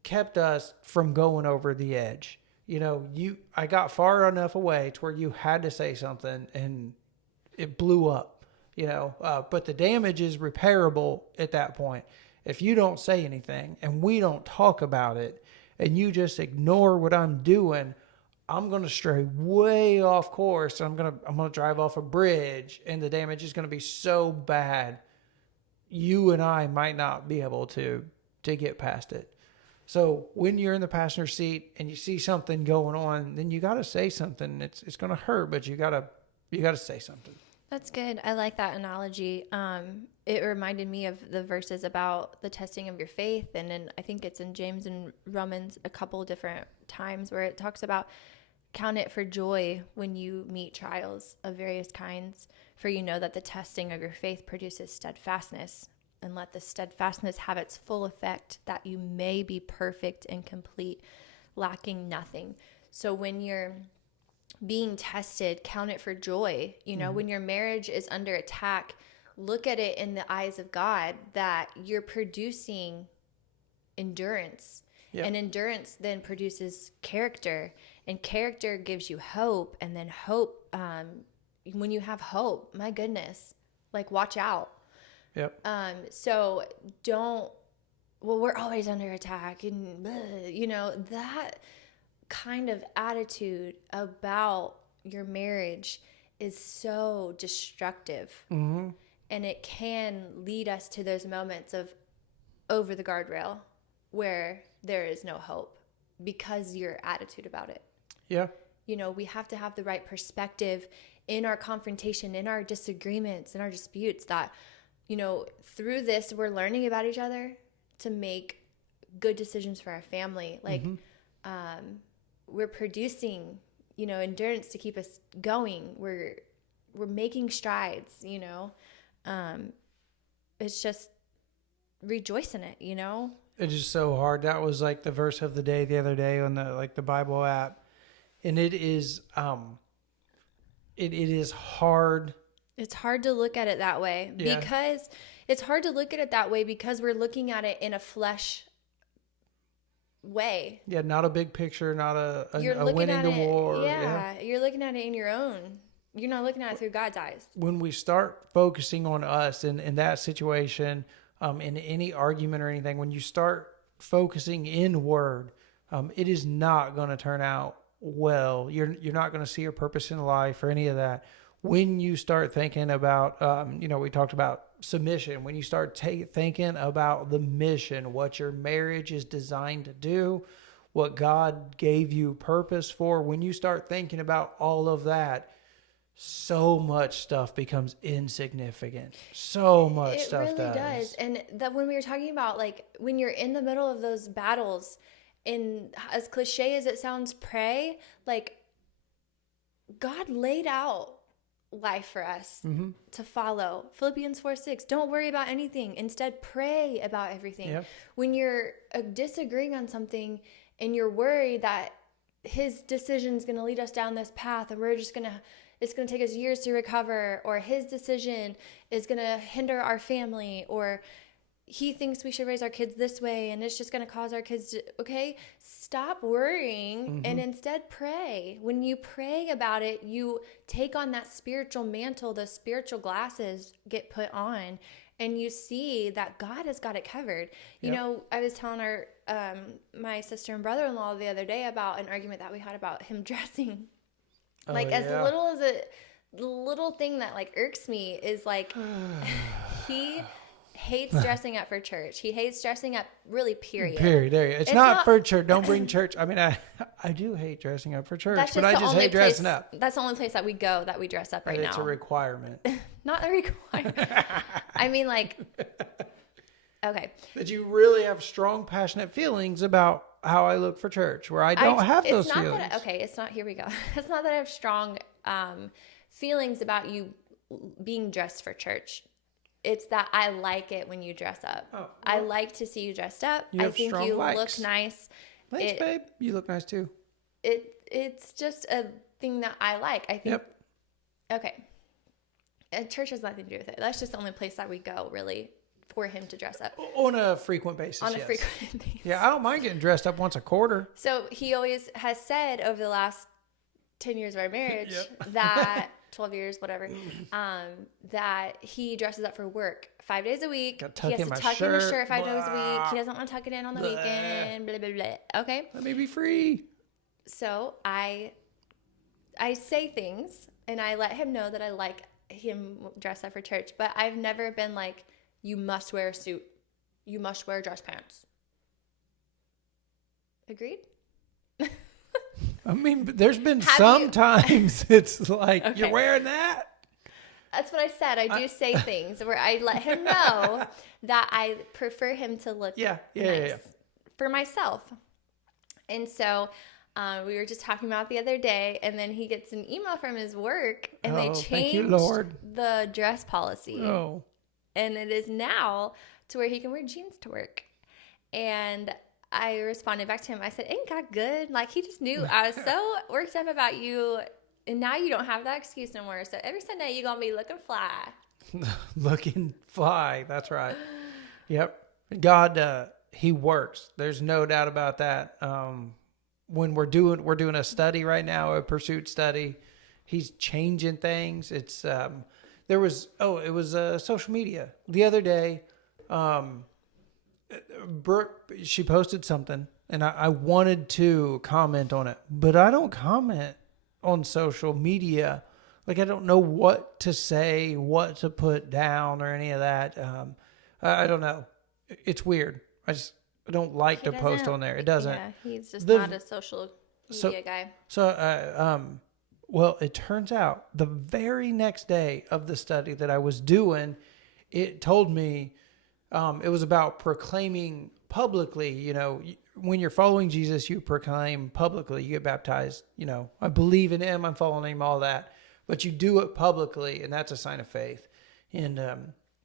kept us from going over the edge. I got far enough away to where you had to say something, and it blew up. But the damage is repairable at that point. If you don't say anything and we don't talk about it, and you just ignore what I'm doing, I'm going to stray way off course. I'm going to drive off a bridge, and the damage is going to be so bad, you and I might not be able to get past it. So when you're in the passenger seat and you see something going on, then you got to say something. It's going to hurt, but you got to say something. That's good. I like that analogy. It reminded me of the verses about the testing of your faith. And then I think it's in James and Romans a couple different times where it talks about Count it for joy when you meet trials of various kinds, for you know that the testing of your faith produces steadfastness. And let the steadfastness have its full effect, that you may be perfect and complete, lacking nothing. So when you're being tested, count it for joy. You know, when your marriage is under attack, look at it in the eyes of God that you're producing endurance. Yep. And endurance then produces character, and character gives you hope. And then hope, when you have hope, my goodness, like watch out. Yep. So we're always under attack, and that kind of attitude about your marriage is so destructive. Mm-hmm. And it can lead us to those moments of over the guardrail where there is no hope because your attitude about it. Yeah. We have to have the right perspective in our confrontation, in our disagreements, in our disputes, that, through this, we're learning about each other to make good decisions for our family. Like, we're producing, endurance to keep us going. We're making strides, it's just rejoice in it, It's just so hard. That was like the verse of the day the other day on the Bible app. And it is hard. It's hard to look at it that way because we're looking at it in a flesh way. Yeah, not a big picture, not a You're winning the war. Yeah, you're looking at it in your own. You're not looking at it through God's eyes. When we start focusing on us in that situation, in any argument or anything, when you start focusing inward, it is not going to turn out well. You're not going to see your purpose in life or any of that. When you start thinking about, we talked about submission. When you start thinking about the mission, what your marriage is designed to do, what God gave you purpose for, when you start thinking about all of that, so much stuff becomes insignificant. So much stuff does. It really does. And that when we were talking about, like, when you're in the middle of those battles, and as cliche as it sounds, pray, like, God laid out life for us to follow. Philippians 4:6, don't worry about anything. Instead, pray about everything. Yep. When you're disagreeing on something and you're worried that his decision is going to lead us down this path and it's going to take us years to recover, or his decision is going to hinder our family, or he thinks we should raise our kids this way and it's just going to cause our kids to, stop worrying and instead pray. When you pray about it, you take on that spiritual mantle, the spiritual glasses get put on, and you see that God has got it covered. Yep. I was telling my sister and brother-in-law the other day about an argument that we had about him dressing. As little as the little thing that like irks me is like he hates dressing up for church. He hates dressing up, really, period. There you go. It's not for church. Don't bring church. I mean, I do hate dressing up for church, but I just hate dressing up. That's the only place that we go that we dress up right now. It's a requirement. Not a requirement. I mean, like, okay. That you really have strong, passionate feelings about how I look for church, where I don't have those feelings. It's not, here we go. It's not that I have strong feelings about you being dressed for church. It's that I like it when you dress up. Oh, well, I like to see you dressed up. I think you look nice. Thanks, babe. You look nice too. It's just a thing that I like. I think. Yep. Okay. Church has nothing to do with it. That's just the only place that we go, really, for him to dress up. On a frequent basis. Frequent basis. Yeah, I don't mind getting dressed up once a quarter. So he always has said over the last 10 years of our marriage that 12 years, whatever, that he dresses up for work 5 days a week. He has to tuck in his shirt 5 days a week. He doesn't want to tuck it in on the weekend. Blah, blah, blah. Okay. Let me be free. So I say things and I let him know that I like him dressed up for church, but I've never been like, you must wear a suit. You must wear dress pants. Agreed? I mean, there's been times it's like, you're wearing that? That's what I said. I do say things where I let him know that I prefer him to look nice for myself. And so we were just talking about the other day, and then he gets an email from his work, and they thank you, changed Lord. the dress policy. Oh, And it is now to where he can wear jeans to work. And I responded back to him. I said, ain't God good? Like, he just knew I was so worked up about you. And now you don't have that excuse no more. So every Sunday you're going to be looking fly. looking fly. That's right. Yep. God, he works. There's no doubt about that. When we're doing a study right now, a pursuit study, he's changing things. It's, it was social media the other day. Brooke, she posted something and I wanted to comment on it, but I don't comment on social media. Like, I don't know what to say, what to put down or any of that. I don't know. It's weird. I don't like to post on there. It doesn't. Yeah, he's just not a social media guy. Well, it turns out the very next day of the study that I was doing, it told me it was about proclaiming publicly. You know, when you're following Jesus, you proclaim publicly. You get baptized. You know, I believe in him. I'm following him, all that. But you do it publicly, and that's a sign of faith. And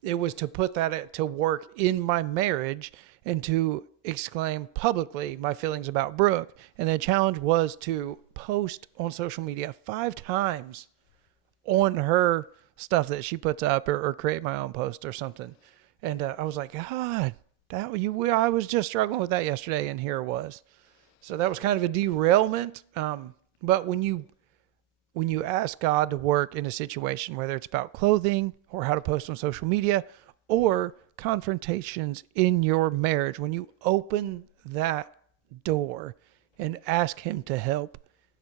it was to put that to work in my marriage and to exclaim publicly my feelings about Brooke. And the challenge was to post on social media 5 times on her stuff that she puts up, or create my own post or something. And I was like, God, I was just struggling with that yesterday, and here it was. So that was kind of a derailment. But when you ask God to work in a situation, whether it's about clothing or how to post on social media or confrontations in your marriage, when you open that door and ask him to help,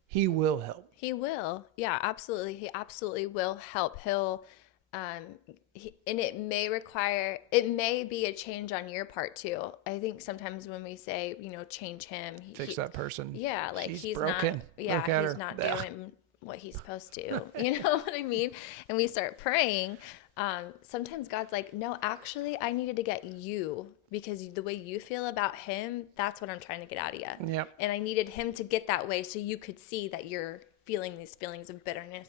he will help. He will. Yeah, absolutely. He absolutely will help. He'll, and it may be a change on your part too. I think sometimes when we say, change him, fix that person. Yeah. Like she's he's broken. not, he's not doing what he's supposed to, you know what I mean? And we start praying. Sometimes God's like, no, actually I needed to get you, because the way you feel about him, that's what I'm trying to get out of you. Yep. And I needed him to get that way so you could see that you're feeling these feelings of bitterness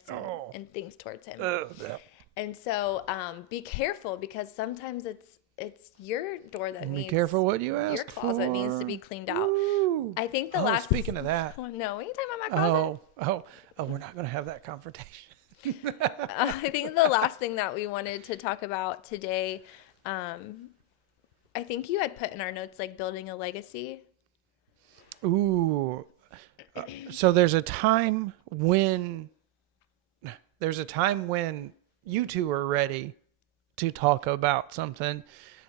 and things towards him. Yeah. And so be careful, because sometimes it's your door that needs. Be careful what you ask. Your closet needs to be cleaned out. Ooh. I think Speaking of that. Oh, no, are you talking about my closet? Oh, we're not going to have that confrontation. I think the last thing that we wanted to talk about today, I think you had put in our notes, like building a legacy. Ooh. So there's a time when you two are ready to talk about something.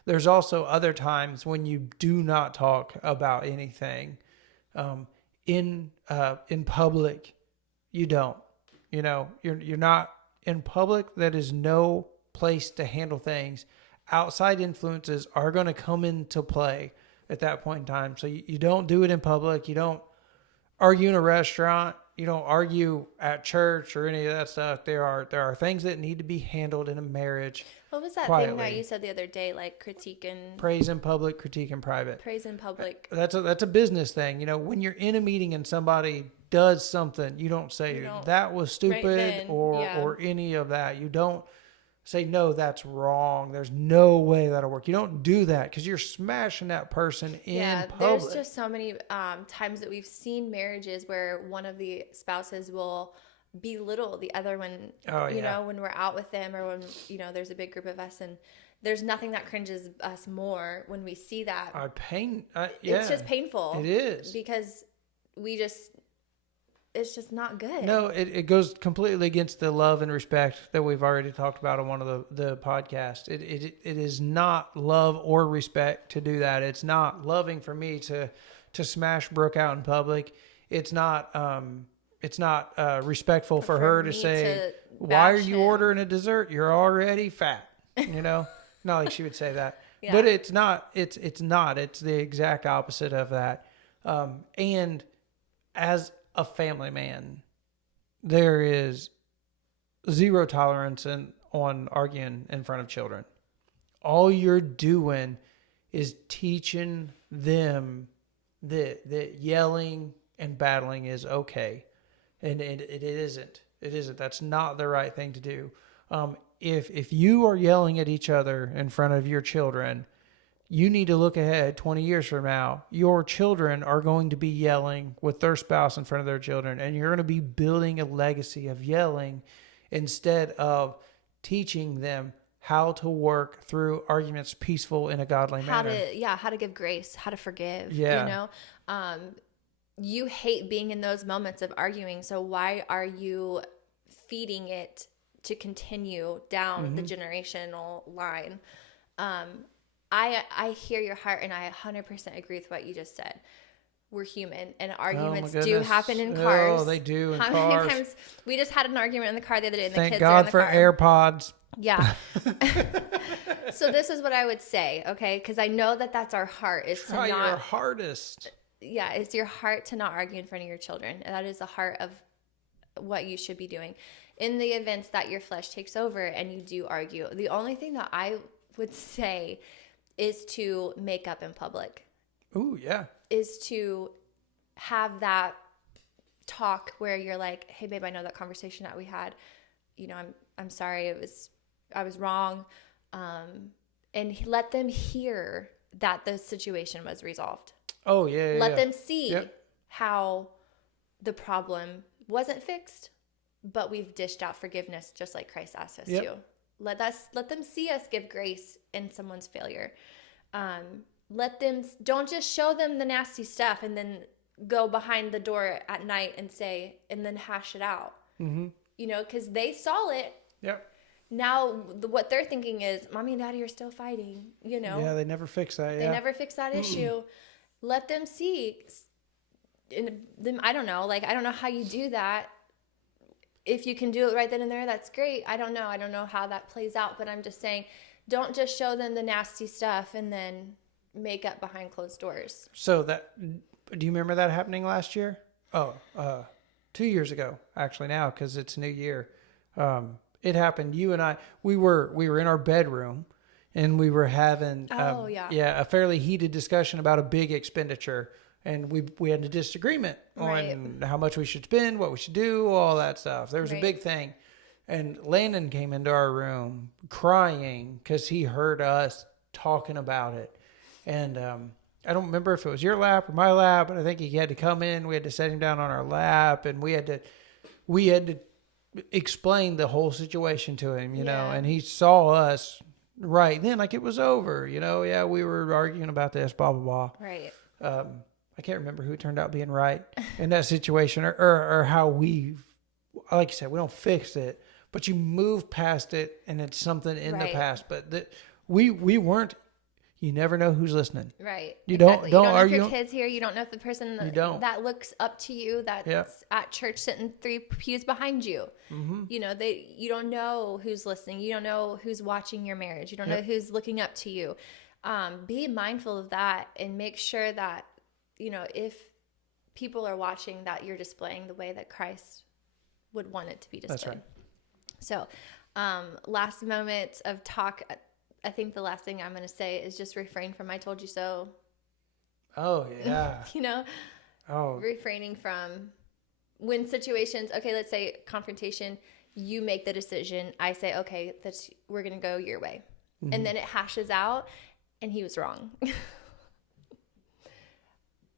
There's also other times when you do not talk about anything. In public, you don't. You're not in public. That is no place to handle things. Outside influences are going to come into play at that point in time. So you don't do it in public. You don't argue in a restaurant. You don't argue at church or any of that stuff. There are things that need to be handled in a marriage. What was that quietly. thing that you said the other day, like critique and praise in public, critique in private? Praise in public. That's a business thing. When you're in a meeting and somebody does something, you don't say that was stupid or any of that. You don't say, no, that's wrong. There's no way that'll work. You don't do that because you're smashing that person in public. There's just so many times that we've seen marriages where one of the spouses will belittle the other one, when we're out with them, or when, there's a big group of us, and there's nothing that cringes us more when we see that. It's just painful. It is. Because it's just not good. No, it goes completely against the love and respect that we've already talked about on one of the podcasts. It is not love or respect to do that. It's not loving for me to smash Brooke out in public. It's not respectful for her to say, why are you ordering a dessert? You're already fat. Not like she would say that. Yeah. But it's not. It's the exact opposite of that. And as a family man, there is zero tolerance on arguing in front of children. All you're doing is teaching them that yelling and battling is okay. And it isn't. It isn't. That's not the right thing to do. If you are yelling at each other in front of your children, you need to look ahead 20 years from now. Your children are going to be yelling with their spouse in front of their children, and you're going to be building a legacy of yelling instead of teaching them how to work through arguments peaceful in a godly manner. How to give grace, how to forgive, Yeah. You hate being in those moments of arguing. So why are you feeding it to continue down the generational line? I hear your heart, and I 100% agree with what you just said. We're human, and arguments do happen in cars. Oh, they do in cars. How many times we just had an argument in the car the other day, and the Thank kids God are in the for car. AirPods. Yeah. So this is what I would say, okay? Because I know that that's our heart, is Try to not. your hardest. Yeah, it's your heart to not argue in front of your children. And that is the heart of what you should be doing. In the events that your flesh takes over and you do argue, the only thing that I would say is to make up in public. Ooh, yeah. Is to have that talk where you're like, hey babe, I know that conversation that we had, I'm sorry, I was wrong. And let them hear that the situation was resolved. Oh, yeah. Let them see how the problem wasn't fixed, but we've dished out forgiveness just like Christ asked us to. Let them see us give grace in someone's failure. Don't just show them the nasty stuff and then go behind the door at night and then hash it out. Because they saw it. Yep. Now what they're thinking is, mommy and daddy are still fighting, Yeah, they never fix that. They never fix that issue. Let them see. And then I don't know how you do that. If you can do it right then and there, that's great. I don't know how that plays out, but I'm just saying, don't just show them the nasty stuff and then make up behind closed doors. So do you remember that happening last year? 2 years ago, actually now, because it's a new year. It happened. You and I, we were in our bedroom and we were having a fairly heated discussion about a big expenditure. And we had a disagreement on how much we should spend, what we should do, all that stuff. There was a big thing. And Landon came into our room crying because he heard us talking about it. And I don't remember if it was your lap or my lap, but I think he had to come in. We had to set him down on our lap, and we had to explain the whole situation to him, you know. And he saw us right then, like it was over, Yeah, we were arguing about this, blah, blah, blah. Right. I can't remember who turned out being right in that situation or how like you said, we don't fix it, but you move past it and it's something in the past. But we weren't, you never know who's listening. Right. You exactly. don't you don't know if your argue. kid's here. You don't know if the person that looks up to you, that's at church sitting 3 pews behind you. Mm-hmm. You don't know who's listening. You don't know who's watching your marriage. You don't know who's looking up to you. Be mindful of that and make sure that, if people are watching, that you're displaying the way that Christ would want it to be displayed. That's right. So, last moment of talk. I think the last thing I'm going to say is just refrain from "I told you so." Oh yeah. Refraining from when situations. Okay, let's say confrontation. You make the decision. I say, okay, we're going to go your way, and then it hashes out, and he was wrong.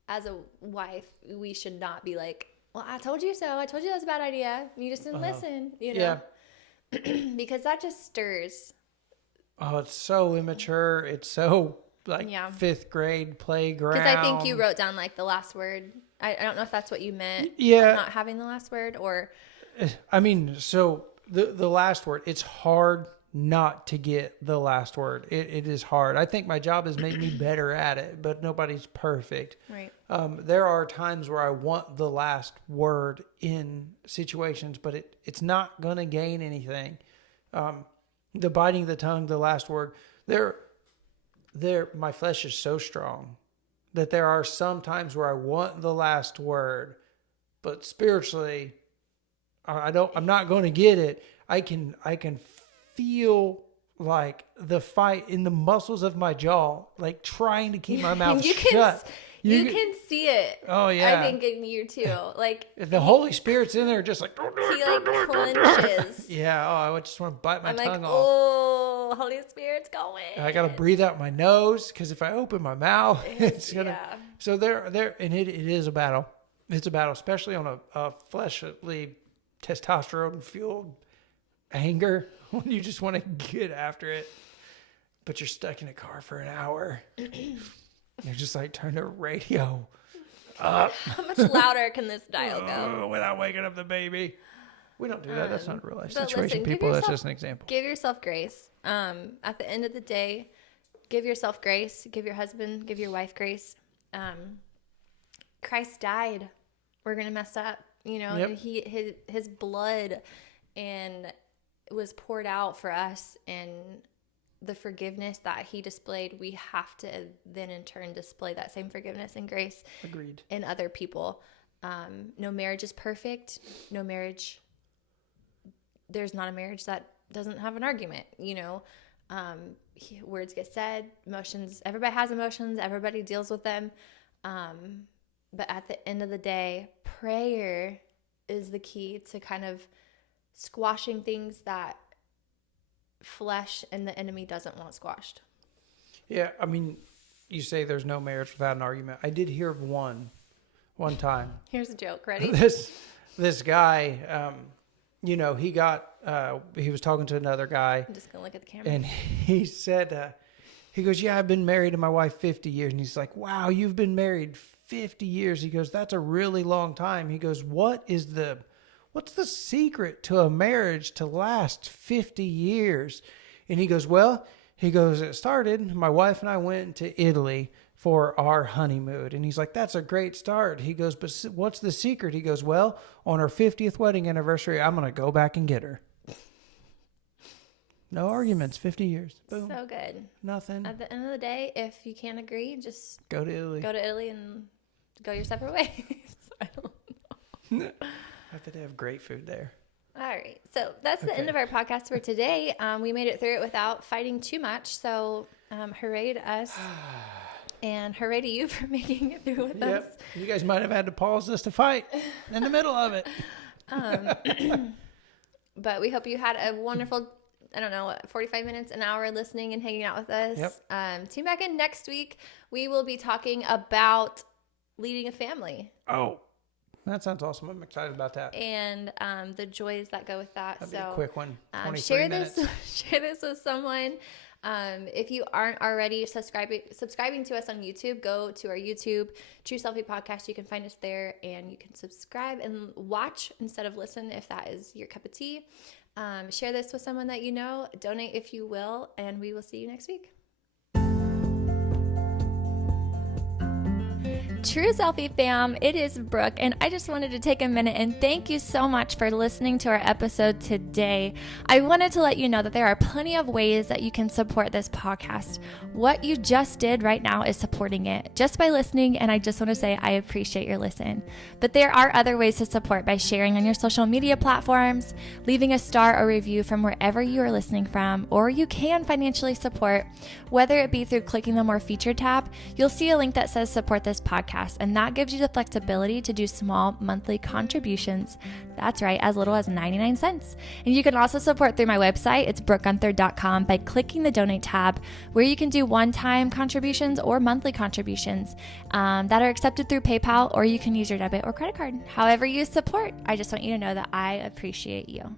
As a wife, we should not be like, well, I told you so. I told you that was a bad idea. You just didn't listen, Yeah. Because that just stirs. Oh, it's so immature. It's so like 5th grade playground. Because I think you wrote down like the last word. I don't know if that's what you meant. Yeah. Not having the last word or. I mean, so the last word, it's hard not to get the last word. It is hard. I think my job has made me better at it, but nobody's perfect. Right. There are times where I want the last word in situations, but it's not going to gain anything. The biting the tongue, the last word, my flesh is so strong that there are some times where I want the last word, but spiritually, I'm not going to get it. I can feel like the fight in the muscles of my jaw, like trying to keep my mouth shut. You can see it. Oh, yeah. I think in you too. Like if the Holy Spirit's in there, just like he like clenches. Yeah. Oh, I would just want to bite my I'm tongue like, off. Oh, Holy Spirit's going. I gotta breathe out my nose because if I open my mouth, it's gonna. Yeah. So there, and it is a battle. It's a battle, especially on a fleshly, testosterone fueled anger when you just want to get after it, but you're stuck in a car for an hour. You're just like, turn the radio up. How much louder can this dial go? Without waking up the baby. We don't do that. That's not a real life but situation, listen, people. That's just an example. Give yourself grace. At the end of the day, give yourself grace. Give your husband, give your wife grace. Christ died. We're gonna mess up. You know, Yep. his blood and was poured out for us, and the forgiveness that he displayed, we have to then in turn display that same forgiveness and grace. Agreed. In other people. No marriage is perfect. No marriage. There's not a marriage that doesn't have an argument. You know, words get said, emotions. Everybody has emotions. Everybody deals with them. But at the end of the day, prayer is the key to kind of squashing things that flesh and the enemy doesn't want squashed. Yeah, I mean, you say there's no marriage without an argument. I did hear of one time. Here's a joke. Ready? This guy, you know, he was talking to another guy. I'm just gonna look at the camera. And he said, he goes, yeah, I've been married to my wife 50 years. And he's like, wow, you've been married 50 years. He goes, that's a really long time. He goes, what's the secret to a marriage to last 50 years? And he goes, it started, my wife and I went to Italy for our honeymoon. And he's like, that's a great start. He goes, but what's the secret? He goes, well, on our 50th wedding anniversary, I'm going to go back and get her. No arguments, 50 years. Boom. So good. Nothing. At the end of the day, if you can't agree, just go to Italy and go your separate ways. I don't know. I bet they have great food there. All right. So that's the end of our podcast for today. We made it through it without fighting too much. So hooray to us. And hooray to you for making it through with us. You guys might have had to pause this to fight in the middle of it. But we hope you had a wonderful, 45 minutes, an hour listening and hanging out with us. Yep. Tune back in next week. We will be talking about leading a family. Oh, that sounds awesome. I'm excited about that. And the joys that go with that. That'd be a quick one. 23 share minutes. Share this with someone. If you aren't already subscribing to us on YouTube, go to our YouTube, True Selfie Podcast. You can find us there, and you can subscribe and watch instead of listen if that is your cup of tea. Share this with someone that you know. Donate if you will, and we will see you next week. True Selfie fam, it is Brooke, and I just wanted to take a minute and thank you so much for listening to our episode today. I wanted to let you know that there are plenty of ways that you can support this podcast. What you just did right now is supporting it just by listening, and I just want to say I appreciate your listen. But there are other ways to support by sharing on your social media platforms, leaving a star or review from wherever you are listening from, or you can financially support, whether it be through clicking the More Featured tab. You'll see a link that says support this podcast, and that gives you the flexibility to do small monthly contributions. That's right, as little as 99 cents. And you can also support through my website. It's brookegunther.com by clicking the donate tab, where you can do one-time contributions or monthly contributions that are accepted through PayPal, or you can use your debit or credit card. However you support, I just want you to know that I appreciate you.